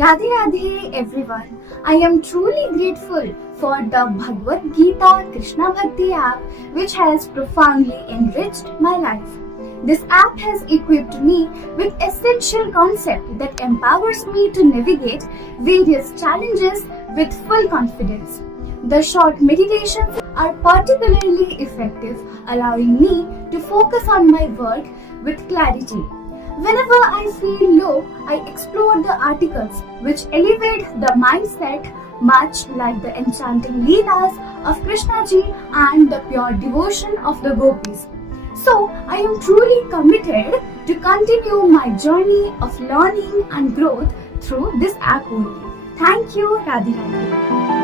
Radhe Radhe everyone. I am truly grateful for the Bhagavad Gita Krishna Bhakti app which has profoundly enriched my life. This app has equipped me with essential concept that empowers me to navigate various challenges with full confidence. The short meditations are particularly effective, allowing me to focus on my work with clarity. Whenever I feel low, I explore the articles which elevate the mindset, much like the enchanting Leelas of Krishnaji and the pure devotion of the gopis. So, I am truly committed to continue my journey of learning and growth through this app only. Thank you, Radhe Radhe.